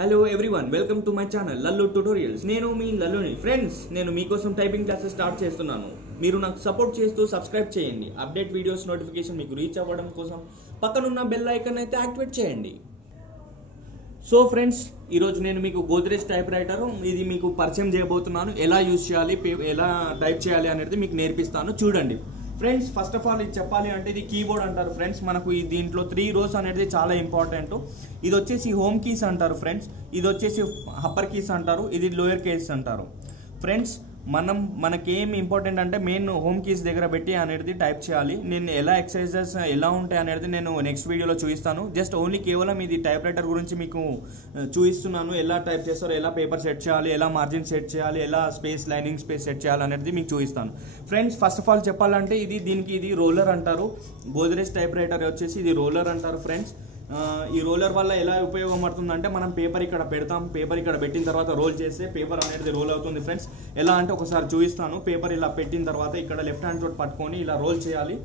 Hello everyone, welcome to my channel Lallu tutorials. నేను మీ లల్లుని. Friends, నేను మీకోసం టైపింగ్ క్లాసెస్ స్టార్ట్ చేస్తున్నాను. మీరు నాకు సపోర్ట్ చేస్తూ సబ్స్క్రైబ్ చేయండి. అప్డేట్ వీడియోస్ నోటిఫికేషన్ మీకు రీచ్ అవ్వడం కోసం పక్కనున్న బెల్ ఐకాన్ అయితే యాక్టివేట్ చేయండి. సో ఫ్రెండ్స్, ఈరోజు నేను మీకు గోద్రేజ్ టైప్ రైటర్ ఇది మీకు పరిచయం చేయబోతున్నాను. ఎలా యూజ్ చేయాలి, ఎలా టైప్ చేయాలి అనేది మీకు నేర్పిస్తాను. చూడండి ఫ్రెండ్స్, ఫస్ట్ ఆఫ్ ఆల్ ఇది చెప్పాలి అంటే ఇది కీబోర్డ్ అంటారు ఫ్రెండ్స్. మనకు దీంట్లో 3 రోస్ అనేది చాలా ఇంపార్టెంట్. ఇది వచ్చేసి హోమ్ కీస్ అంటారు ఫ్రెండ్స్. ఇది వచ్చేసి అప్పర్ కీస్ అంటారు. ఇది లోయర్ కేస్ అంటారు ఫ్రెండ్స్. మనకేం ఇంపార్టెంట్ అంటే మెయిన్ హోమ్ కీస్ దగ్గర పెట్టి అనేది టైప్ చేయాలి. నేను ఎలా ఎక్సర్సైజెస్ ఎలా ఉంటాయి అనేది నేను నెక్స్ట్ వీడియోలో చూపిస్తాను. జస్ట్ ఓన్లీ కేవలం ఇది టైప్ రైటర్ గురించి మీకు చూపిస్తున్నాను. ఎలా టైప్ చేస్తారో, ఎలా పేపర్ సెట్ చేయాలి, ఎలా మార్జిన్ సెట్ చేయాలి, ఎలా స్పేస్ లైనింగ్ స్పేస్ సెట్ చేయాలి అనేది మీకు చూపిస్తాను ఫ్రెండ్స్. ఫస్ట్ ఆఫ్ ఆల్ చెప్పాలంటే ఇది రోలర్ అంటారు. గోద్రేజ్ టైప్ రైటర్ వచ్చేసి ఇది రోలర్ అంటారు ఫ్రెండ్స్. ఈ రోలర్ వల్ల ఎలా ఉపయోగం పడుతుందంటే మనం పేపర్ ఇక్కడ పెడతాం. పేపర్ ఇక్కడ పెట్టిన తర్వాత రోల్ చేస్తే పేపర్ అనేది రోల్ అవుతుంది ఫ్రెండ్స్. ఎలా అంటే ఒకసారి చూపిస్తాను. పేపర్ ఇలా పెట్టిన తర్వాత ఇక్కడ లెఫ్ట్ హ్యాండ్ తోటి పట్టుకొని ఇలా రోల్ చేయాలి.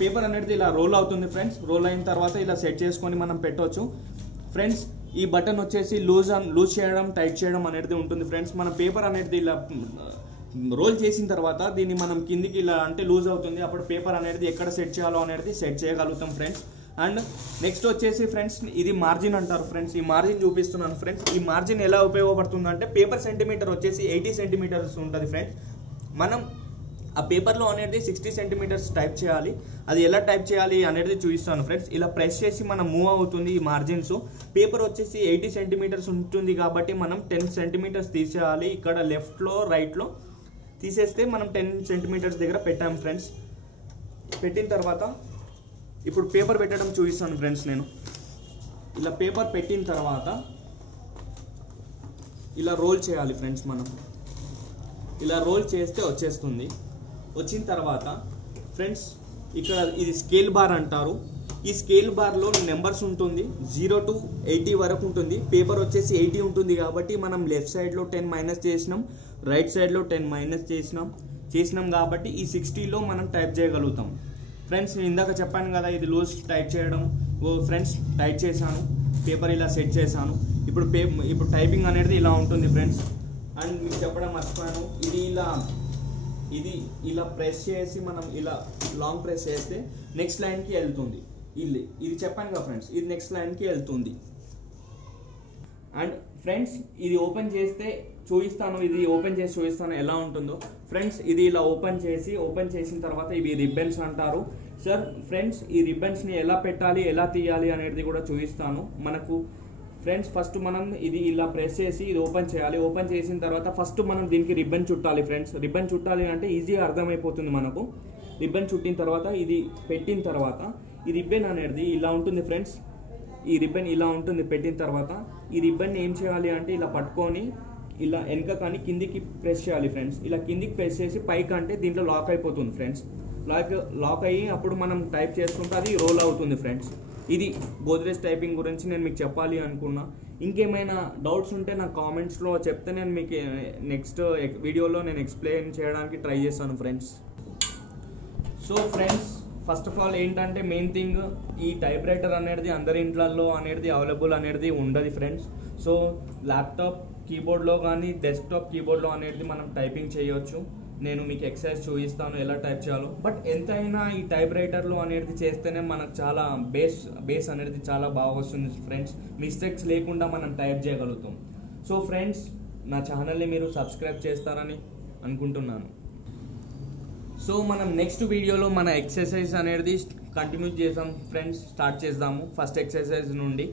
పేపర్ అనేది ఇలా రోల్ అవుతుంది ఫ్రెండ్స్. రోల్ అయిన తర్వాత ఇలా సెట్ చేసుకొని మనం పెట్టవచ్చు ఫ్రెండ్స్. ఈ బటన్ వచ్చేసి లూజ్ చేయడం, టైట్ చేయడం అనేది ఉంటుంది ఫ్రెండ్స్. మన పేపర్ అనేది ఇలా రోల్ చేసిన తర్వాత దీన్ని మనం కిందికి ఇలా అంటే లూజ్ అవుతుంది. అప్పుడు పేపర్ అనేది ఎక్కడ సెట్ చేయాలో అనేది సెట్ చేయగలుగుతాం ఫ్రెండ్స్. అండ్ నెక్స్ట్ వచ్చేసి ఫ్రెండ్స్, ఇది మార్జిన్ అంటారు ఫ్రెండ్స్. ఈ మార్జిన్ చూపిస్తున్నాను ఫ్రెండ్స్. ఈ మార్జిన్ ఎలా ఉపయోగపడుతుంది అంటే పేపర్ సెంటీమీటర్ వచ్చేసి 80 సెంటీమీటర్స్ ఉంటుంది ఫ్రెండ్స్. మనం ఆ పేపర్లో అనేది 60 సెంటీమీటర్స్ టైప్ చేయాలి. అది ఎలా టైప్ చేయాలి అనేది చూపిస్తాను ఫ్రెండ్స్. ఇలా ప్రెస్ చేసి మనం మూవ్ అవుతుంది ఈ మార్జిన్స్. పేపర్ వచ్చేసి 80 సెంటీమీటర్స్ ఉంటుంది కాబట్టి మనం 10 సెంటీమీటర్స్ తీసేయాలి. ఇక్కడ లెఫ్ట్లో రైట్లో తీసేస్తే మనం 10 సెంటీమీటర్స్ దగ్గర పెట్టాం ఫ్రెండ్స్. పెట్టిన తర్వాత ఇప్పుడు పేపర్ పెట్టడం చూపిస్తాను ఫ్రెండ్స్. నేను ఇలా పేపర్ పెట్టిన తర్వాత ఇలా రోల్ చేయాలి ఫ్రెండ్స్. మనం ఇలా రోల్ చేస్తే వచ్చేస్తుంది. వచ్చిన తర్వాత ఫ్రెండ్స్ ఇక్కడ ఇది స్కేల్ బార్ అంటారు. ఈ స్కేల్ బార్లో నెంబర్స్ ఉంటుంది. 0 to 80 వరకు ఉంటుంది. పేపర్ వచ్చేసి 80 ఉంటుంది కాబట్టి మనం లెఫ్ట్ సైడ్లో 10 మైనస్ చేసినాం, రైట్ సైడ్లో 10 మైనస్ చేసినాం కాబట్టి ఈ 60లో మనం టైప్ చేయగలుగుతాం ఫ్రెండ్స్. నేను ఇందాక చెప్పాను కదా ఇది లూజ్ టైప్ చేయడం. ఫ్రెండ్స్ టైప్ చేశాను, పేపర్ ఇలా సెట్ చేశాను. ఇప్పుడు టైపింగ్ అనేది ఇలా ఉంటుంది ఫ్రెండ్స్. అండ్ మీకు చెప్పడం మర్చిపోయాను, ఇది ఇలా ప్రెస్ చేసి మనం ఇలా లాంగ్ ప్రెస్ చేస్తే నెక్స్ట్ లైన్కి వెళ్తుంది. ఇది చెప్పాను కదా ఫ్రెండ్స్, ఇది నెక్స్ట్ లైన్కి వెళ్తుంది. అండ్ ఫ్రెండ్స్ ఇది ఓపెన్ చేస్తే చూపిస్తాను. ఇది ఓపెన్ చేసి చూపిస్తాను ఎలా ఉంటుందో ఫ్రెండ్స్. ఇది ఇలా ఓపెన్ చేసిన తర్వాత ఇవి రిబ్బన్స్ అంటారు సార్. ఫ్రెండ్స్ ఈ రిబ్బన్స్ని ఎలా పెట్టాలి, ఎలా తీయాలి అనేది కూడా చూపిస్తాను మనకు ఫ్రెండ్స్. ఫస్ట్ మనం ఇది ఇలా ప్రెస్ చేసి ఇది ఓపెన్ చేయాలి. ఓపెన్ చేసిన తర్వాత ఫస్ట్ మనం దీనికి రిబ్బన్ చుట్టాలి ఫ్రెండ్స్. రిబ్బన్ చుట్టాలి అంటే ఈజీగా అర్థమైపోతుంది మనకు. రిబ్బన్ చుట్టిన తర్వాత ఇది పెట్టిన తర్వాత ఈ రిబ్బన్ అనేది ఇలా ఉంటుంది ఫ్రెండ్స్. ఈ రిబ్బన్ ఇలా ఉంటుంది. పెట్టిన తర్వాత ఈ రిబ్బన్ ఏం చేయాలి అంటే ఇలా పట్టుకొని ఇలా వెనక కానీ కిందికి ప్రెస్ చేయాలి ఫ్రెండ్స్. ఇలా కిందికి ప్రెస్ చేసి పైకి అంటే దీంట్లో లాక్ అయిపోతుంది ఫ్రెండ్స్. లాక్ అయ్యి అప్పుడు మనం టైప్ చేసుకుంటే అది రోల్ అవుతుంది ఫ్రెండ్స్. ఇది గోద్రేజ్ టైపింగ్ గురించి నేను మీకు చెప్పాలి అనుకున్నా. ఇంకేమైనా డౌట్స్ ఉంటే నా కామెంట్స్లో చెప్తే నేను మీకు నెక్స్ట్ వీడియోలో నేను ఎక్స్ప్లెయిన్ చేయడానికి ట్రై చేస్తాను friends. So friends, first of all ఏంటంటే మెయిన్ థింగ్ ఈ టైప్ రైటర్ అనేది అందరి ఇంట్లలో అనేది అవైలబుల్ అనేది ఉండదు ఫ్రెండ్స్. సో ల్యాప్టాప్ కీబోర్డ్లో కానీ డెస్క్టాప్ కీబోర్డ్లో అనేది మనం టైపింగ్ చేయొచ్చు. నేను మీకు ఎక్సర్సైజ్ చూపిస్తాను ఎలా టైప్ చేయాలో. బట్ ఎంతైనా ఈ టైప్ రైటర్లో అనేది చేస్తేనే మనకు చాలా బేస్ అనేది చాలా బాగా వస్తుంది ఫ్రెండ్స్. మిస్టేక్స్ లేకుండా మనం టైప్ చేయగలుగుతాం. సో ఫ్రెండ్స్, నా ఛానల్ని మీరు సబ్స్క్రైబ్ చేస్తారని అనుకుంటున్నాను. సో మనం నెక్స్ట్ వీడియోలో మన ఎక్సర్సైజ్ అనేది కంటిన్యూ చేద్దాం ఫ్రెండ్స్. స్టార్ట్ చేద్దాము ఫస్ట్ ఎక్సర్సైజ్ నుండి.